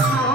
Oh.